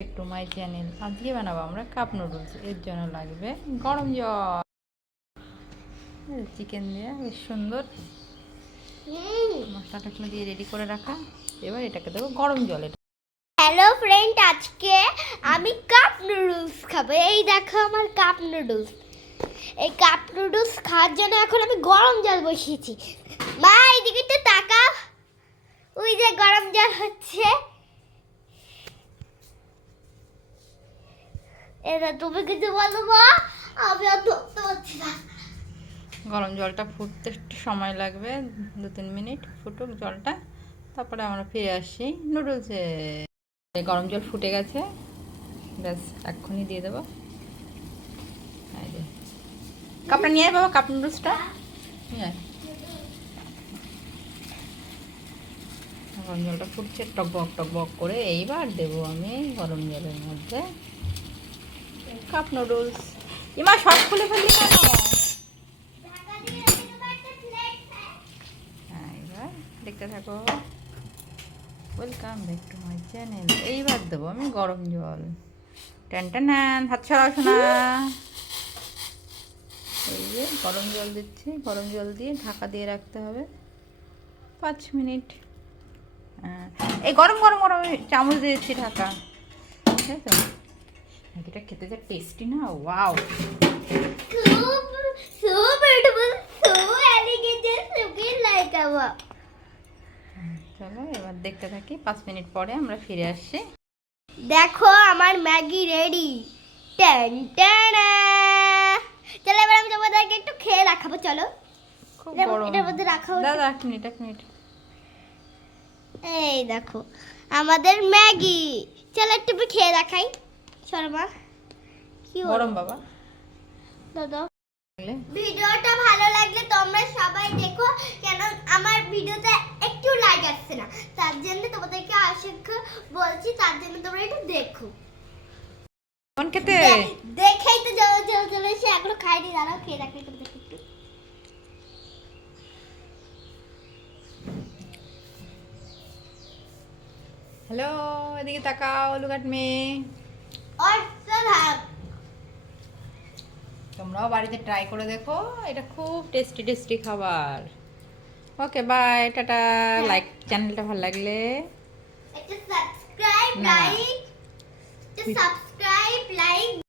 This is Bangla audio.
একটু মাই চ্যানেল। আজকে বানাবো আমরা? কাপ নুডলস, এর জন্য লাগবে গরম জল। চিকেন দিয়ে, বেশ সুন্দর। মশলা টশলা দিয়ে রেডি করে রাখা এবার এটাকে দেবো গরম জল হ্যালো ফ্রেন্ড আজকে আমি কাপ নুডলস খাব। এই দেখো আমার কাপ নুডলস এই কাপ নুডলস খাওয়ার জন্য এখন আমি গরম জল বসিয়েছি। মা এইদিকে একটু তাকাও। ওই যে গরম জল হচ্ছে। এটা তুমি কিছু বলো মা? আমি আর ধরতে পারছি না। গরম জলটা ফুটতে একটু সময় লাগবে, দু তিন মিনিট ফুটুক জলটা, তারপরে আমরা ফিরে আসি নুডলসে গরম জল ফুটে গেছে, ব্যাস এক্ষুনি দিয়ে দেবো। কাপটা নিয়ে বাবা, কাপ নুডলসটা। গরম জলটা ফুটছে টক বক টক বক করে এইবার দেবো আমি গরম জলের মধ্যে। কাপ নুডলস এমা সব খুলে ফেললি কেন? হ্যাঁ এবার দেখতে থাকো। Welcome back to my channel এইবার দেবো আমি গরম জল। টেন টেন হাত ছড়াও শোনা এই যে গরম জল দিচ্ছি। গরম জল দিয়ে ঢাকা দিয়ে রাখতে হবে। পাঁচ মিনিট। হ্যাঁ, এই গরম গরম গরম চামচ দিয়েছি ঢাকা। ঠিক আছে এটা খেতে যা টেস্টি না wow beautiful, so elegant, just looking like a wow. চলো এবার দেখতে থাকি পাঁচ মিনিট পরে আমরা ফিরে আসছি। দেখো আমার ম্যাগি রেডি টেন টেন চলো এবার আমি তোমাদেরকে একটু খেয়ে রাখাবো চলো। খুব এটার- এটার মধ্যে রাখা। হচ্ছে। দাদা এক মিনিট এক মিনিট। এই দেখো আমাদের ম্যাগি। চলো একটু খেয়ে দেখাই। শর্মা কি গরম বাবা। দাদা। ভিডিওটা ভালো লাগলে তোমরা সবাই দেখো কেন আমার ভিডিওতে একটু লাইক আসছে না। তার জন্য তোমাদেরকে অসংখ্য বলছি তার জন্য তোমরা একটু দেখো। কেমন খেতে? দেখেই তো জল জল চলে এসে এখনও খাইনি দাঁড়াও খেয়ে দেখো তোমাদেরকে একটু। হ্যালো এদিকে তাকাও লুক অ্যাট মি অসাধারণ তোমরাও বাড়িতে ট্রাই করে দেখো এটা খুব টেস্টি টেস্টি খাবার। ওকে বাই টাটা লাইক চ্যানেলটা ভালো লাগলে। Subscribe like subscribe like